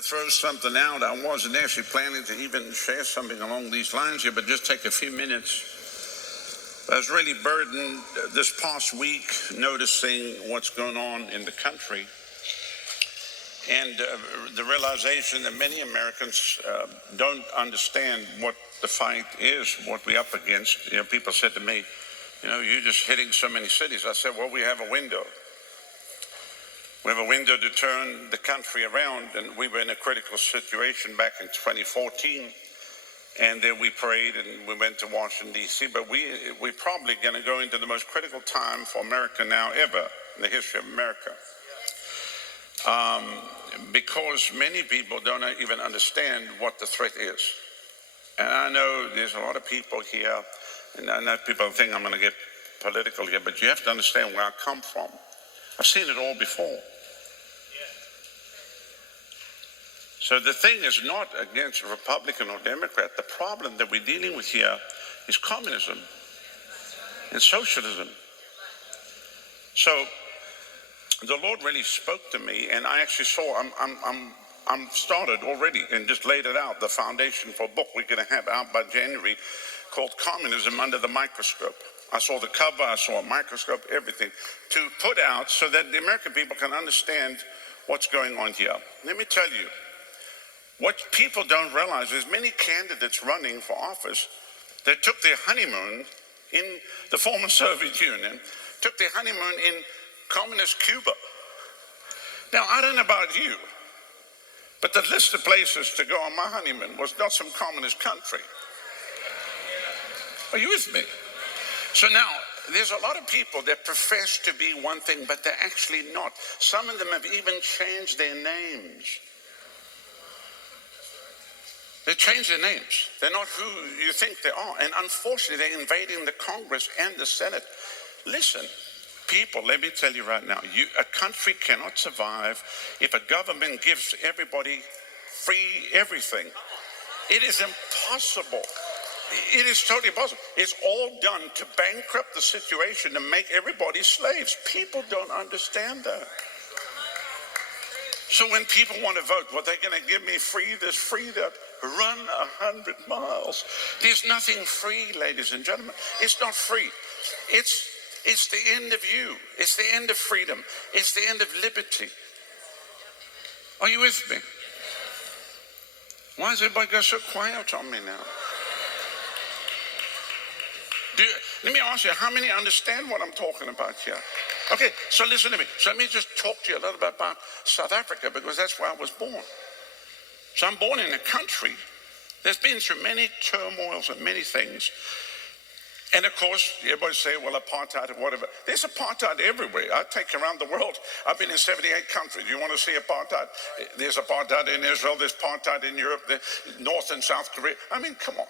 Throw something out. I wasn't actually planning to even share something along these lines here, but just take a few minutes. I was really burdened this past week noticing what's going on in the country and the realization that many Americans don't understand what the fight is, what we're up against. People said to me, you're just hitting so many cities. I said, well, we have a window. We have a window to turn the country around, and we were in a critical situation back in 2014, and then we prayed and we went to Washington, D.C., but we're probably going to go into the most critical time for America now ever in the history of America, because many people don't even understand what the threat is. And I know there's a lot of people here, and I know people think I'm going to get political here, but you have to understand where I come from. I've seen it all before. So the thing is not against Republican or Democrat. The problem that we're dealing with here is communism and socialism. So the Lord really spoke to me, and I actually saw I'm started already and just laid it out, the foundation for a book we're going to have out by January called Communism Under the Microscope. I saw the cover, I saw a microscope, everything to put out so that the American people can understand what's going on here. Let me tell you, what people don't realize is many candidates running for office that took their honeymoon in the former Soviet Union, took their honeymoon in communist Cuba. Now, I don't know about you, but the list of places to go on my honeymoon was not some communist country. Are you with me? So now, there's a lot of people that profess to be one thing, but they're actually not. Some of them have even changed their names. They changed their names. They're not who you think they are. And unfortunately, they're invading the Congress and the Senate. Listen, people, let me tell you right now, a country cannot survive if a government gives everybody free everything. It is impossible. It is totally impossible. It's all done to bankrupt the situation, to make everybody slaves. People don't understand that. So when people want to vote, well, they're going to give me free this, free that, run 100 miles. There's nothing free, ladies and gentlemen. It's not free. It's the end of you. It's the end of freedom. It's the end of liberty. Are you with me? Why does everybody go so quiet on me now? Let me ask you, how many understand what I'm talking about here? Okay, so listen to me. So let me just talk to you a little bit about South Africa, because that's where I was born. So I'm born in a country that's been through many turmoils and many things. And of course, everybody say, well, apartheid or whatever. There's apartheid everywhere. I take around the world. I've been in 78 countries. You want to see apartheid? There's apartheid in Israel. There's apartheid in Europe, North and South Korea. I mean, come on.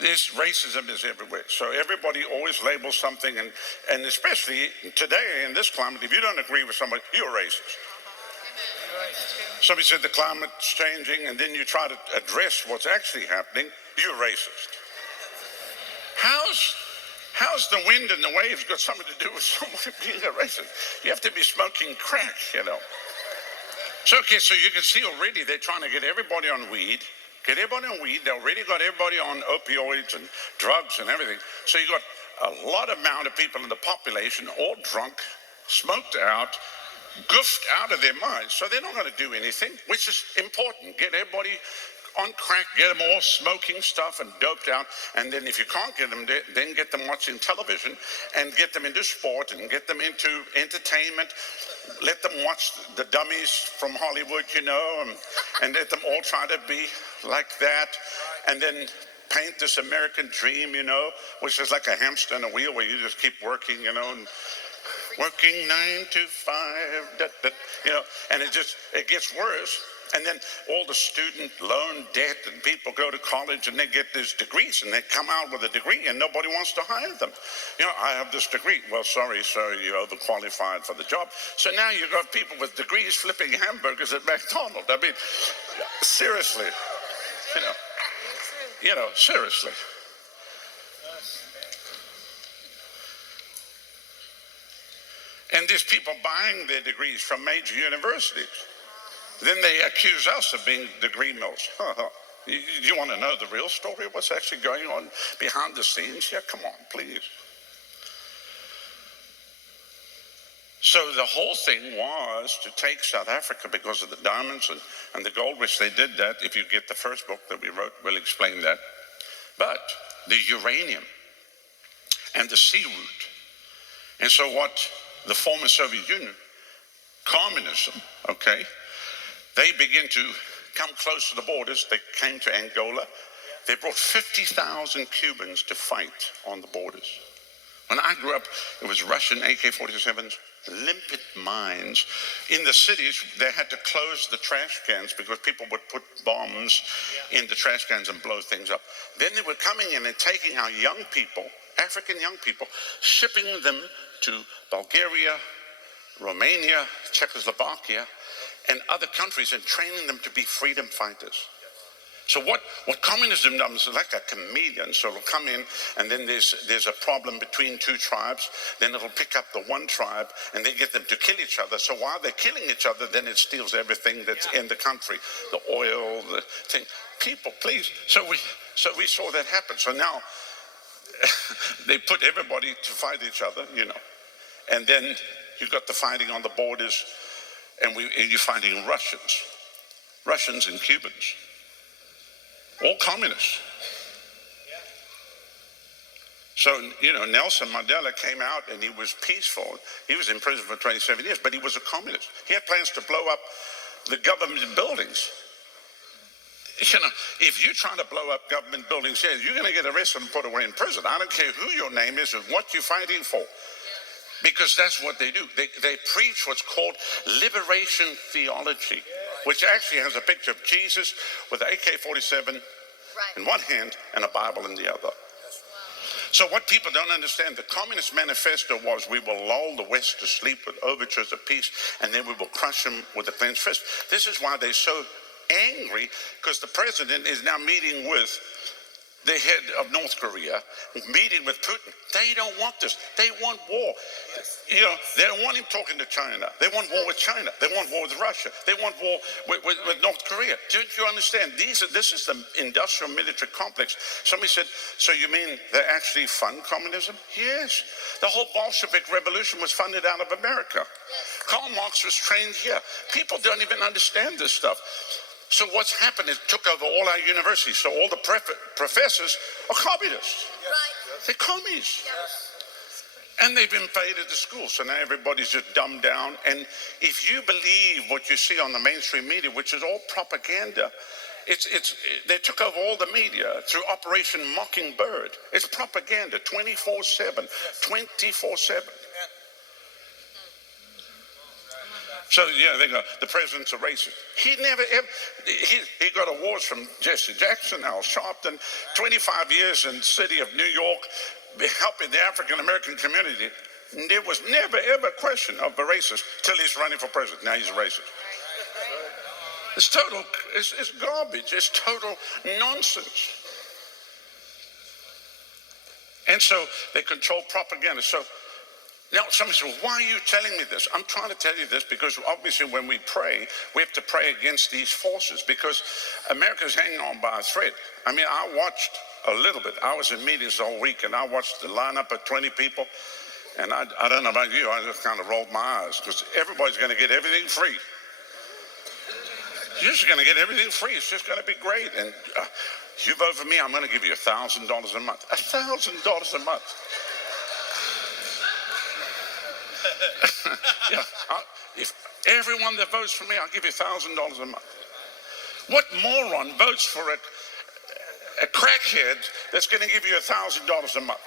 This racism is everywhere. So everybody always labels something, and especially today in this climate, if you don't agree with somebody, you're racist. Somebody said the climate's changing, and then you try to address what's actually happening, you're racist. How's the wind and the waves got something to do with somebody being a racist? You have to be smoking crack, So, okay, so you can see already they're trying to get everybody on weed. They already got everybody on opioids and drugs and everything. So you got a lot amount of people in the population all drunk, smoked out, goofed out of their minds. So they're not going to do anything, which is important. Get everybody on crack, get them all smoking stuff and doped out, and then if you can't get them, then get them watching television and get them into sport and get them into entertainment. Let them watch the dummies from Hollywood, and let them all try to be like that, and then paint this American dream, which is like a hamster on a wheel where you just keep working, and working 9 to 5, and it gets worse. And then all the student loan debt, and people go to college and they get these degrees and they come out with a degree and nobody wants to hire them. I have this degree. Well, sorry, sir, you're overqualified for the job. So now you've got people with degrees flipping hamburgers at McDonald's. I mean, seriously, seriously. And there's people buying their degrees from major universities. Then they accuse us of being degree mills. You want to know the real story of what's actually going on behind the scenes? Yeah, come on, please. So the whole thing was to take South Africa because of the diamonds and the gold, which they did that. If you get the first book that we wrote, we'll explain that. But the uranium and the sea route. And so what the former Soviet Union, communism, okay, they begin to come close to the borders. They came to Angola. They brought 50,000 Cubans to fight on the borders. When I grew up, it was Russian AK-47s, limpet mines. In the cities, they had to close the trash cans because people would put bombs in the trash cans and blow things up. Then they were coming in and taking our young people, African young people, shipping them to Bulgaria, Romania, Czechoslovakia, and other countries and training them to be freedom fighters. So what communism does is like a chameleon. So it'll come in, and then there's a problem between two tribes. Then it'll pick up the one tribe, and they get them to kill each other. So while they're killing each other, then it steals everything that's in the country, the oil, the thing. People, please. So we saw that happen. So now they put everybody to fight each other, you know, and then you've got the fighting on the borders, and you're fighting Russians and Cubans. All communists. So, you know, Nelson Mandela came out and he was peaceful. He was in prison for 27 years, but he was a communist. He had plans to blow up the government buildings. You know, if you're trying to blow up government buildings, yeah, you're going to get arrested and put away in prison. I don't care who your name is or what you're fighting for. Because that's what they do. They preach what's called liberation theology, which actually has a picture of Jesus with an AK-47 in one hand and a Bible in the other. So what people don't understand, the Communist Manifesto was, we will lull the West to sleep with overtures of peace, and then we will crush them with a clenched fist. This is why they're so angry, because the president is now meeting with the head of North Korea, meeting with Putin. They don't want this. They want war. You know, they don't want him talking to China. They want war with China. They want war with Russia. They want war with North Korea. Don't you understand? This is the industrial military complex. Somebody said, so you mean they actually fund communism? Yes. The whole Bolshevik revolution was funded out of America. Karl Marx was trained here. People don't even understand this stuff. So what's happened is it took over all our universities. So all the professors are communists. Right. They're commies. Yes. And they've invaded the schools. So now everybody's just dumbed down. And if you believe what you see on the mainstream media, which is all propaganda, they took over all the media through Operation Mockingbird. It's propaganda 24/7, 24/7. So, yeah, they go, the president's a racist. He never ever, he got awards from Jesse Jackson, Al Sharpton, 25 years in the city of New York, helping the African-American community. There was never, ever a question of a racist till he's running for president. Now he's a racist. It's total, it's garbage. It's total nonsense. And so they control propaganda. So now, somebody says, well, why are you telling me this? I'm trying to tell you this because obviously when we pray, we have to pray against these forces because America's hanging on by a thread. I mean, I watched a little bit. I was in meetings all week and I watched the lineup of 20 people. And I don't know about you, I just kind of rolled my eyes because everybody's going to get everything free. You're just going to get everything free. It's just going to be great. And you vote for me, I'm going to give you $1,000 a month. $1,000 a month. Yeah, if everyone that votes for me, I'll give you $1,000 a month. What moron votes for a crackhead that's going to give you $1,000 a month?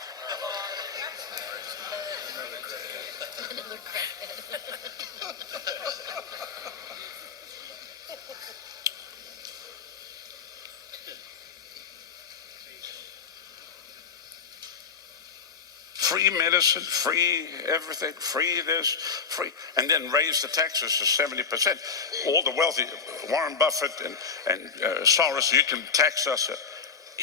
Free medicine, free everything, free this, free, and then raise the taxes to 70%. All the wealthy, Warren Buffett and Soros, you can tax us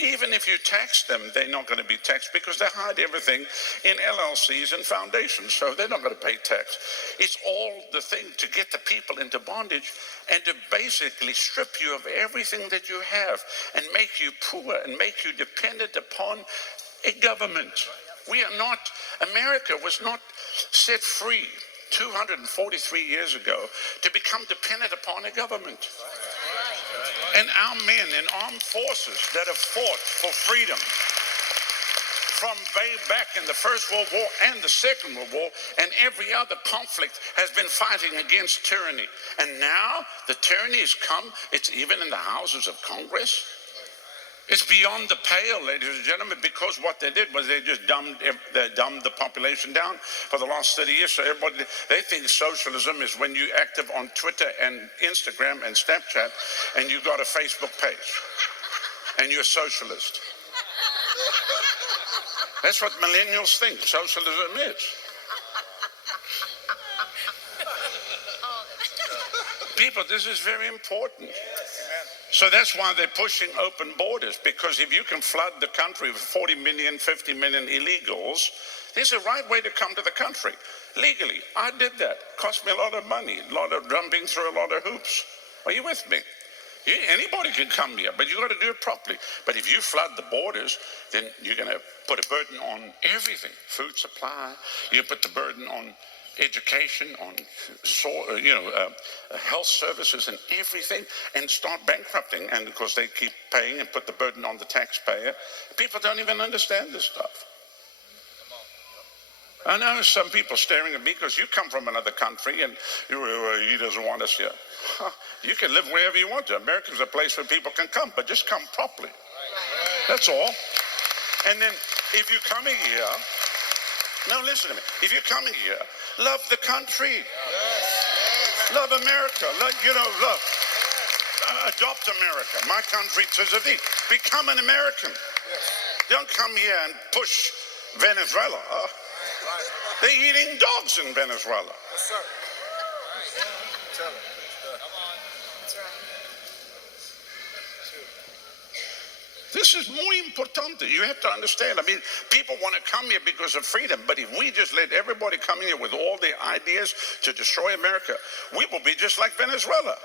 Even if you tax them, they're not going to be taxed because they hide everything in LLCs and foundations, so they're not going to pay tax. It's all the thing to get the people into bondage and to basically strip you of everything that you have and make you poor and make you dependent upon a government. We are not, America was not set free 243 years ago to become dependent upon a government. And our men in armed forces that have fought for freedom from way back in the First World War and the Second World War and every other conflict has been fighting against tyranny. And now the tyranny has come, it's even in the houses of Congress. It's beyond the pale, ladies and gentlemen, because what they did was they just dumbed the population down for the last 30 years. So everybody, they think socialism is when you're active on Twitter and Instagram and Snapchat and you've got a Facebook page and you're a socialist. That's what millennials think socialism is. People, this is very important. So that's why they're pushing open borders, because if you can flood the country with 40 million, 50 million illegals, there's a right way to come to the country legally. I did that. Cost me a lot of money, a lot of jumping through a lot of hoops. Are you with me? Anybody can come here, but you got to do it properly. But if you flood the borders, then you're going to put a burden on everything. Food supply, you put the burden on education, on health services and everything, and start bankrupting. And of course they keep paying and put the burden on the taxpayer. People don't even understand this stuff. I know some people staring at me because you come from another country and he doesn't want us here. You can live wherever you want to. America's a place where people can come, but just come properly. That's all. And then if you're coming here, now listen to me, if you're coming here, love the country. Love America. Love. Adopt America. My country to thee. Become an American. Don't come here and push Venezuela. They're eating dogs in Venezuela. Yes, sir. Tell it. That's right. This is muy importante. You have to understand. I mean, people want to come here because of freedom, but if we just let everybody come here with all the ideas to destroy America, we will be just like Venezuela. Yep.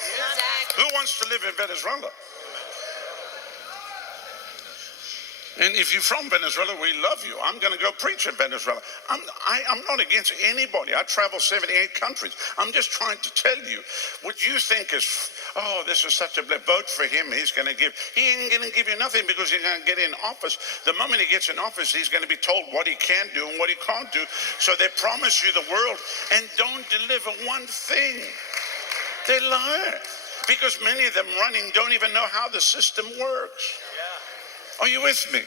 Exactly. Who wants to live in Venezuela? And if you're from Venezuela, we love you. I'm going to go preach in Venezuela. I'm not against anybody. I travel 78 countries. I'm just trying to tell you what you think is, oh, this is such a vote for him. He ain't going to give you nothing because he's going to get in office. The moment he gets in office, he's going to be told what he can do and what he can't do. So they promise you the world and don't deliver one thing. They lie because many of them running don't even know how the system works. Are you with me?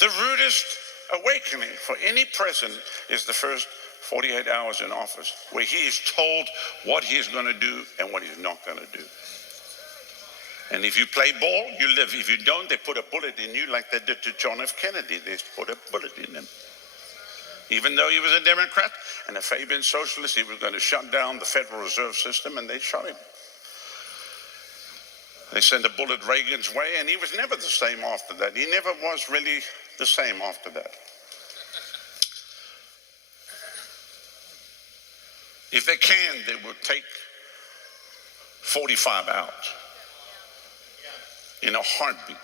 The rudest awakening for any president is the first 48 hours in office, where he is told what he is going to do and what he's not going to do. And if you play ball, you live. If you don't, they put a bullet in you like they did to John F. Kennedy. They put a bullet in him. Even though he was a Democrat and a Fabian socialist, he was going to shut down the Federal Reserve System, and they shot him. They sent a bullet Reagan's way, and he was never the same after that. He never was really the same after that. If they can, they would take 45 out in a heartbeat.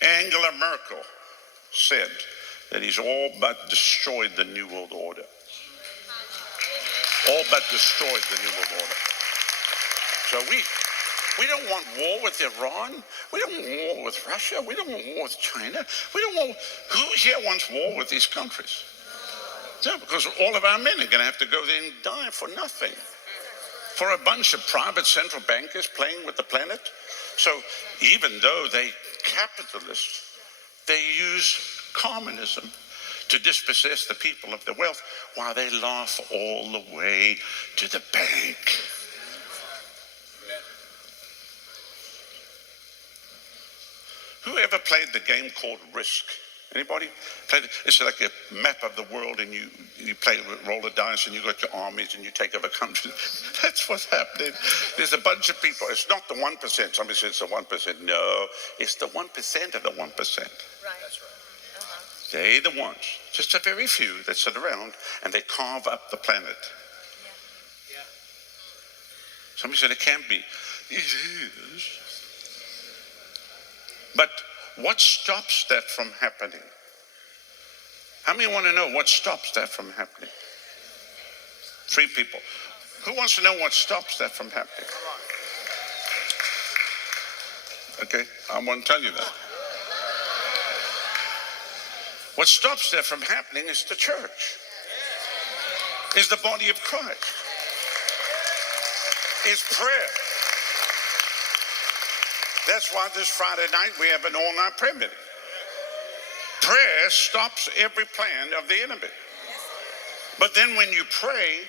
Angela Merkel said that he's all but destroyed the New World Order. All but destroyed the New World Order. So we don't want war with Iran. We don't want war with Russia. We don't want war with China. We don't want, who here wants war with these countries? Yeah, because all of our men are going to have to go there and die for nothing. For a bunch of private central bankers playing with the planet. So even though they capitalists, they use communism to dispossess the people of their wealth while they laugh all the way to the bank. Who ever played the game called Risk? Anybody? It's like a map of the world, and you play roll the dice, and you got your armies, and you take over countries. That's what's happening. There's a bunch of people. It's not the 1%. Somebody says it's the 1%. No, it's the 1% of the 1%. Right. That's right. They're the ones, just a very few that sit around and they carve up the planet. Yeah. Somebody said it can't be. It is. But what stops that from happening? How many want to know what stops that from happening? 3 people. Who wants to know what stops that from happening? Okay, I won't tell you that. What stops that from happening is the church, is the body of Christ, is prayer. That's why this Friday night we have an all-night prayer meeting. Prayer stops every plan of the enemy. But then when you pray,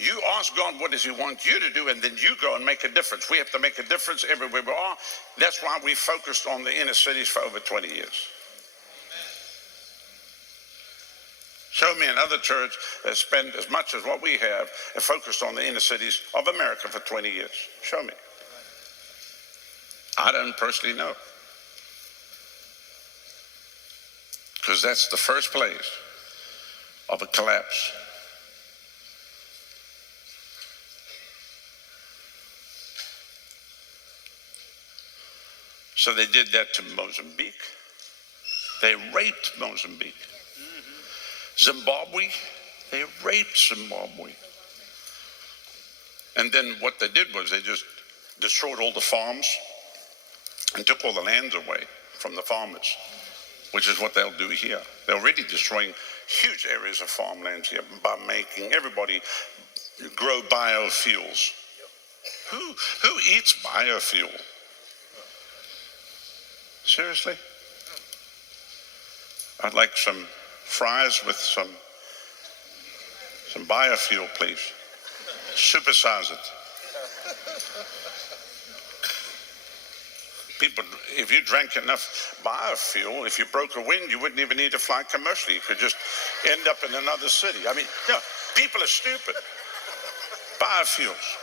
you ask God what does he want you to do, and then you go and make a difference. We have to make a difference everywhere we are. That's why we focused on the inner cities for over 20 years. Show me another church that spent as much as what we have and focused on the inner cities of America for 20 years. Show me. I don't personally know. Because that's the first place of a collapse. So they did that to Mozambique. They raped Mozambique. Zimbabwe, they raped Zimbabwe. And then what they did was they just destroyed all the farms and took all the lands away from the farmers, which is what they'll do here. They're already destroying huge areas of farmlands here by making everybody grow biofuels. Who eats biofuel? Seriously? I'd like some fries with some biofuel, please. Supersize it. People, if you drank enough biofuel, if you broke a wind, you wouldn't even need to fly commercially. You could just end up in another city. I mean, yeah, people are stupid. Biofuels.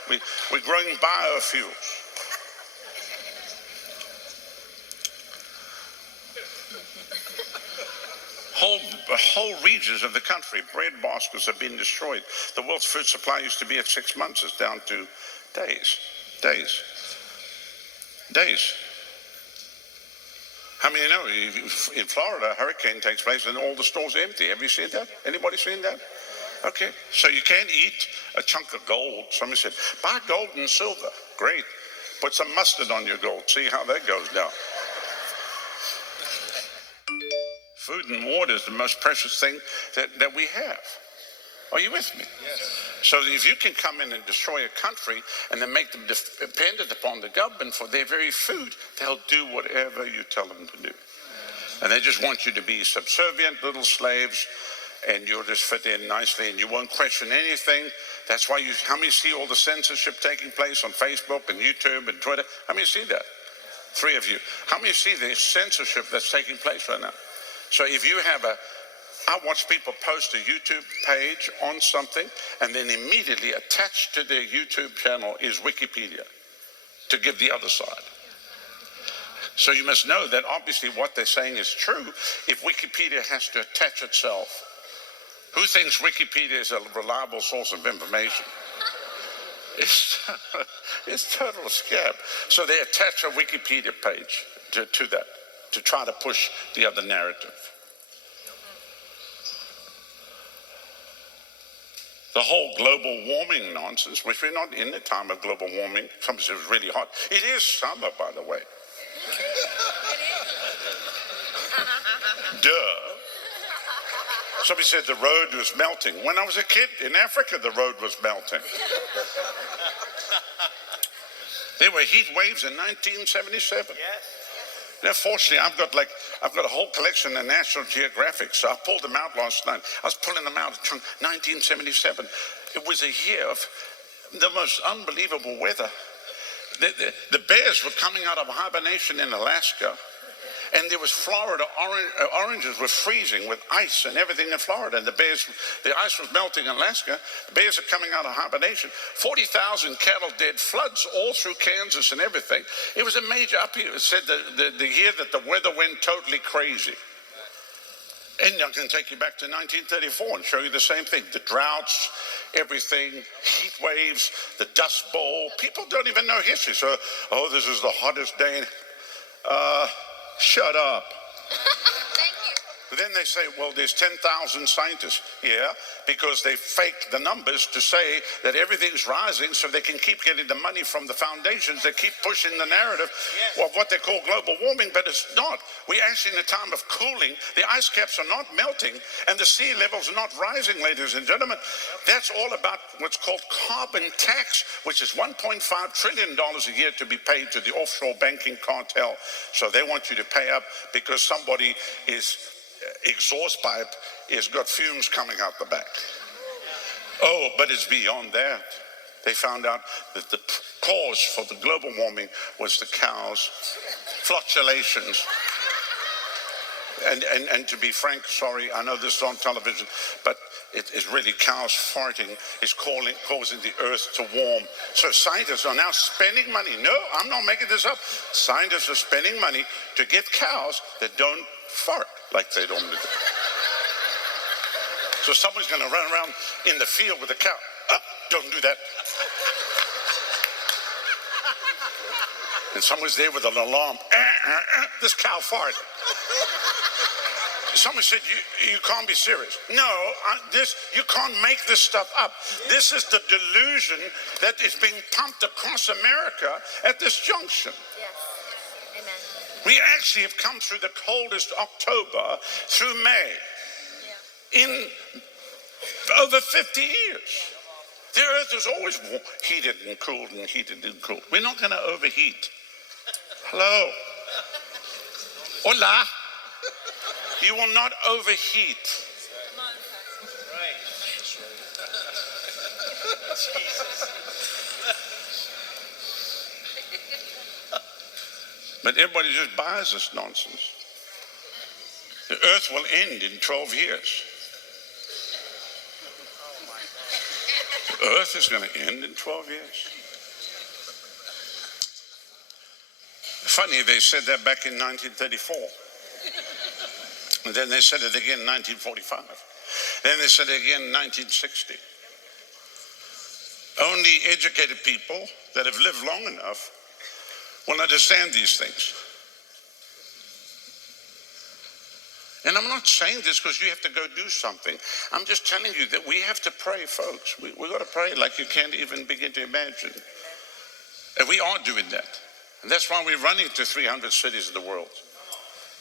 We're growing biofuels. Whole regions of the country, bread baskets have been destroyed. The world's food supply used to be at 6 months. It's down to days. How many know in Florida, a hurricane takes place and all the stores are empty? Have you seen that? Anybody seen that? Okay, so you can't eat a chunk of gold. Somebody said, buy gold and silver. Great. Put some mustard on your gold. See how that goes down. Food and water is the most precious thing that we have. Are you with me? Yes. So if you can come in and destroy a country and then make them dependent upon the government for their very food, they'll do whatever you tell them to do. And they just want you to be subservient little slaves, and you'll just fit in nicely and you won't question anything. That's why how many see all the censorship taking place on Facebook and YouTube and Twitter? How many see that? 3 of you. How many see the censorship that's taking place right now? So if you have I watch people post a YouTube page on something, and then immediately attached to their YouTube channel is Wikipedia to give the other side. So you must know that obviously what they're saying is true if Wikipedia has to attach itself. Who thinks Wikipedia is a reliable source of information? It's total scam. So they attach a Wikipedia page to that, to try to push the other narrative. The whole global warming nonsense, which we're not in the time of global warming. Somebody says it's really hot. It is summer, by the way. Duh. Somebody said the road was melting. When I was a kid in Africa, the road was melting. There were heat waves in 1977. Yes. Now, fortunately, I've got a whole collection of National Geographic, so I pulled them out last night. I was pulling them out in 1977. It was a year of the most unbelievable weather. The bears were coming out of hibernation in Alaska, And there was Florida, oranges were freezing with ice and everything in Florida. And the ice was melting in Alaska. The bears are coming out of hibernation. 40,000 cattle dead, floods all through Kansas and everything. It was a major upheaval. It said the year that the weather went totally crazy. And I can take you back to 1934 and show you the same thing. The droughts, everything, heat waves, the Dust Bowl. People don't even know history. So, oh, this is the hottest day. Shut up. Thank you. But then they say, well, there's 10,000 scientists. Yeah, because they fake the numbers to say that everything's rising so they can keep getting the money from the foundations. They keep pushing the narrative of what they call global warming, but it's not. We're actually in a time of cooling. The ice caps are not melting and the sea levels are not rising, ladies and gentlemen. That's all about what's called carbon tax, which is $1.5 trillion a year to be paid to the offshore banking cartel. So they want you to pay up because somebody is exhaust pipe has got fumes coming out the back. Oh, but it's beyond that. They found out that the cause for the global warming was the cows' fluctuations. And to be frank, sorry, I know this is on television, but it is really cows farting is causing the earth to warm. So scientists are now spending money. No, I'm not making this up. Scientists are spending money to get cows that don't fart like they normally do. So someone's going to run around in the field with a cow. Don't do that. And someone's there with an alarm. This cow farted. Someone said, you can't be serious. No, you can't make this stuff up. This is the delusion that is being pumped across America at this junction. Yes. Amen. We actually have come through the coldest October through May in over 50 years. The earth is always heated and cooled and heated and cooled. We're not going to overheat. Hello. Hola. You will not overheat. But everybody just buys this nonsense. The earth will end in 12 years. The earth is going to end in 12 years. Funny, they said that back in 1934. And then they said it again in 1945. Then they said it again in 1960. Only educated people that have lived long enough will understand these things. And I'm not saying this because you have to go do something. I'm just telling you that we have to pray, folks. We've got to pray like you can't even begin to imagine. And we are doing that. And that's why we're running to 300 cities of the world.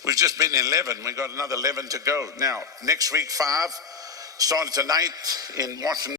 We've just been 11. We've got another 11 to go. Now, next week, 5, starting tonight in Washington.